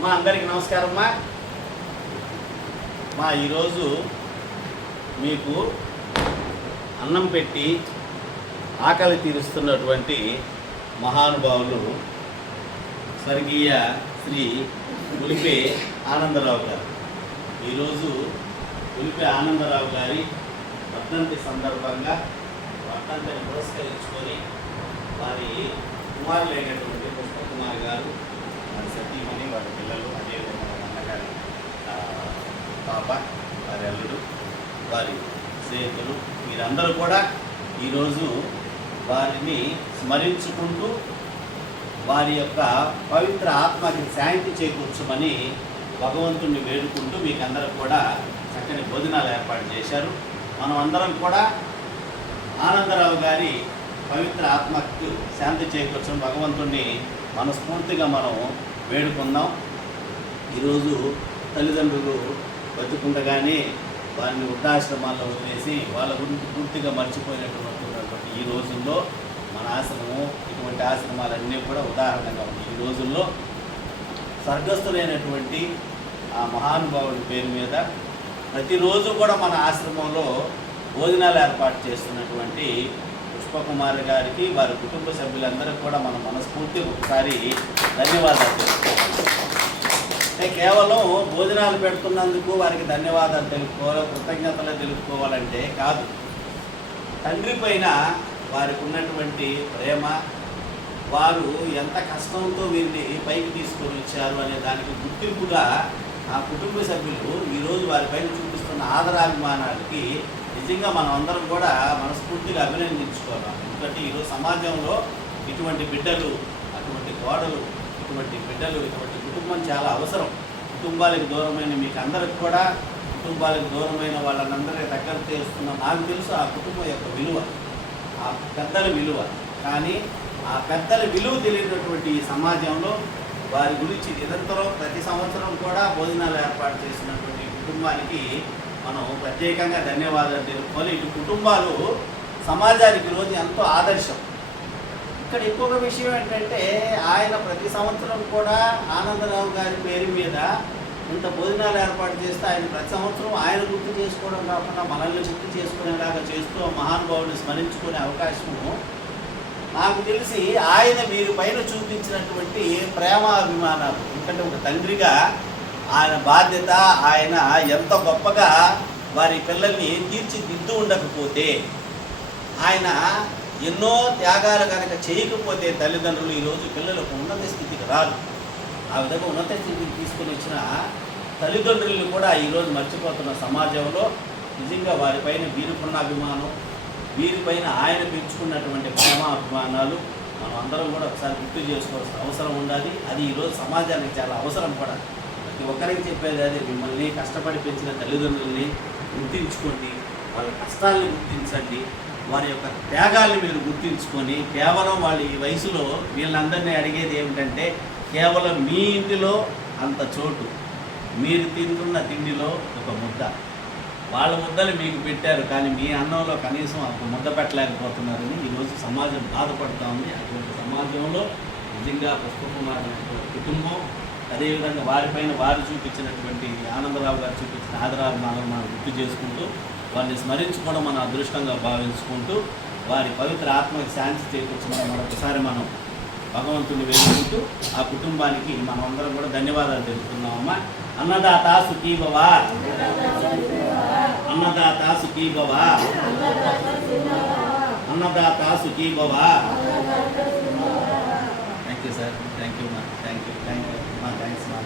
మా అందరికీ నమస్కారం మా ఈరోజు మీకు అన్నం పెట్టి ఆకలి తీరుస్తున్నటువంటి మహానుభావులు స్వర్గీయ శ్రీ ఉలిపే ఆనందరావు గారు. ఈరోజు ఉలిపే ఆనందరావు గారి వర్ధంతి సందర్భంగా వర్ధంతిని పురస్కరించుకొని వారి కుమారులైనటువంటి పుష్పకుమార్ గారు, వారి సతీమణి, వారి పిల్లలు, అదేవిధంగా అన్నగారి పాప, వారి అల్లుడు, వారి స్నేహితులు వీరందరూ కూడా ఈరోజు వారిని స్మరించుకుంటూ వారి యొక్క పవిత్ర ఆత్మకి శాంతి చేకూర్చమని భగవంతుణ్ణి వేడుకుంటూ మీకు అందరూ కూడా చక్కని భోజనాలు ఏర్పాటు చేశారు. మనం అందరం కూడా ఆనందరావు గారి పవిత్ర ఆత్మకు శాంతి చేకూర్చడం భగవంతుణ్ణి మనస్ఫూర్తిగా మనం వేడుకుందాం. ఈరోజు తల్లిదండ్రులు బతుకుండగానే వారిని వృద్ధాశ్రమాల్లో వదిలేసి వాళ్ళ గురించి పూర్తిగా మర్చిపోయినటువంటి ఈ రోజుల్లో మన ఆశ్రమం, ఇటువంటి ఆశ్రమాలన్నీ కూడా ఉదాహరణగా ఉన్నాయి. ఈ రోజుల్లో స్వర్గస్థులైనటువంటి ఆ మహానుభావుడి పేరు మీద ప్రతిరోజు కూడా మన ఆశ్రమంలో భోజనాలు ఏర్పాటు చేస్తున్నటువంటి పుష్పకుమార్ గారికి, వారి కుటుంబ సభ్యులందరూ కూడా మనం మనస్ఫూర్తిగా ఒకసారి ధన్యవాదాలు తెలుపుకోవాలి. కేవలం భోజనాలు పెడుతున్నందుకు వారికి ధన్యవాదాలు తెలుపుకోవాలి, కృతజ్ఞతలు తెలుపుకోవాలంటే కాదు. తండ్రి పైన వారికి ఉన్నటువంటి ప్రేమ, వారు ఎంత కష్టంతో వీరిని పైకి తీసుకొని వచ్చారు అనే దానికి గుర్తింపుగా ఆ కుటుంబ సభ్యులు ఈరోజు వారిపైన చూపిస్తున్న ఆదరాభిమానాలకి నిజంగా మనం అందరం కూడా మనస్ఫూర్తిగా అభినందించుకోవాలి. ఎందుకంటే ఈరోజు సమాజంలో ఇటువంటి బిడ్డలు, అటువంటి కోడలు, ఇటువంటి బిడ్డలు, ఇటువంటి కుటుంబం చాలా అవసరం. కుటుంబాలకు దూరమైన మీకు అందరికి కూడా, కుటుంబాలకు దూరమైన వాళ్ళందరికీ దగ్గర చేస్తున్న నాకు తెలుసు ఆ కుటుంబం యొక్క విలువ, ఆ పెద్దల విలువ. కానీ ఆ పెద్దల విలువ తెలియనటువంటి ఈ సమాజంలో వారి గురించి నిరంతరం ప్రతి సంవత్సరం కూడా భోజనాలు ఏర్పాటు చేసినటువంటి కుటుంబానికి మనం ప్రత్యేకంగా ధన్యవాదాలు తెలుపుకోవాలి. ఇటు కుటుంబాలు సమాజానికి రోజు ఎంతో ఆదర్శం. ఇక్కడ ఇంకొక విషయం ఏంటంటే ఆయన ప్రతి సంవత్సరం కూడా ఆనందరావు గారి పేరు మీద ఇంత భోజనాలు ఏర్పాటు చేస్తే ఆయన ప్రతి సంవత్సరం ఆయన గుర్తు చేసుకోవడం కాకుండా మనల్ని గుర్తు చేసుకునేలాగా చేస్తూ మహానుభావుని స్మరించుకునే అవకాశము నాకు తెలిసి ఆయన వీరి పైన చూపించినటువంటి ప్రేమాభిమానాలు. ఎందుకంటే ఒక తండ్రిగా ఆయన బాధ్యత, ఆయన ఎంత గొప్పగా వారి పిల్లల్ని తీర్చిదిద్దు ఉండకపోతే, ఆయన ఎన్నో త్యాగాలు కనుక చేయకపోతే తల్లిదండ్రులు ఈరోజు పిల్లలకు ఉన్నత స్థితికి రాదు. ఆ విధంగా ఉన్నత స్థితికి తీసుకొని వచ్చిన తల్లిదండ్రులను కూడా ఈరోజు మర్చిపోతున్న సమాజంలో నిజంగా వారిపైన వీరికున్న అభిమానం, వీరిపైన ఆయన పెంచుకున్నటువంటి ప్రేమాభిమానాలు మనం అందరం కూడా ఒకసారి గుర్తు చేసుకోవాల్సిన అవసరం ఉండాలి. అది ఈరోజు సమాజానికి చాలా అవసరం కూడా. ప్రతి ఒక్కరికి చెప్పేది అదే, మిమ్మల్ని కష్టపడి పెంచిన తల్లిదండ్రుల్ని గుర్తించుకోండి, వాళ్ళ కష్టాలను గుర్తించండి, వారి యొక్క త్యాగాలను మీరు గుర్తించుకొని కేవలం వాళ్ళు ఈ వయసులో వీళ్ళందరినీ అడిగేది ఏమిటంటే కేవలం మీ ఇంటిలో అంత చోటు, మీరు తింటున్న తిండిలో ఒక ముద్ద, వాళ్ళ ముద్దలు మీకు పెట్టారు కానీ మీ అన్నంలో కనీసం ఒక ముద్ద పెట్టలేకపోతున్నారని ఈరోజు సమాజం బాధపడుతూ ఉంది. అటువంటి సమాజంలో నిజంగా పుష్పకుమార్ కుటుంబం, అదేవిధంగా వారిపైన వారు చూపించినటువంటి ఆనందరావు గారు చూపించిన ఆదరాభిమానాలను మనం గుర్తు చేసుకుంటూ వారిని స్మరించుకోవడం మన అదృష్టంగా భావించుకుంటూ వారి పవిత్ర ఆత్మకి శాంతి చేకూర్చమని మరొకసారి మనం భగవంతుని వేడుకుంటూ ఆ కుటుంబానికి మనం అందరం కూడా ధన్యవాదాలు తెలుపుతున్నామమ్మా. అన్నదాత సుఖీ భవ, అన్నదాత సుఖీ భవ, అన్నదాత సుఖీ భవ. Thank you sir, thank you మా, థ్యాంక్ యూ మా, థ్యాంక్స్ మా.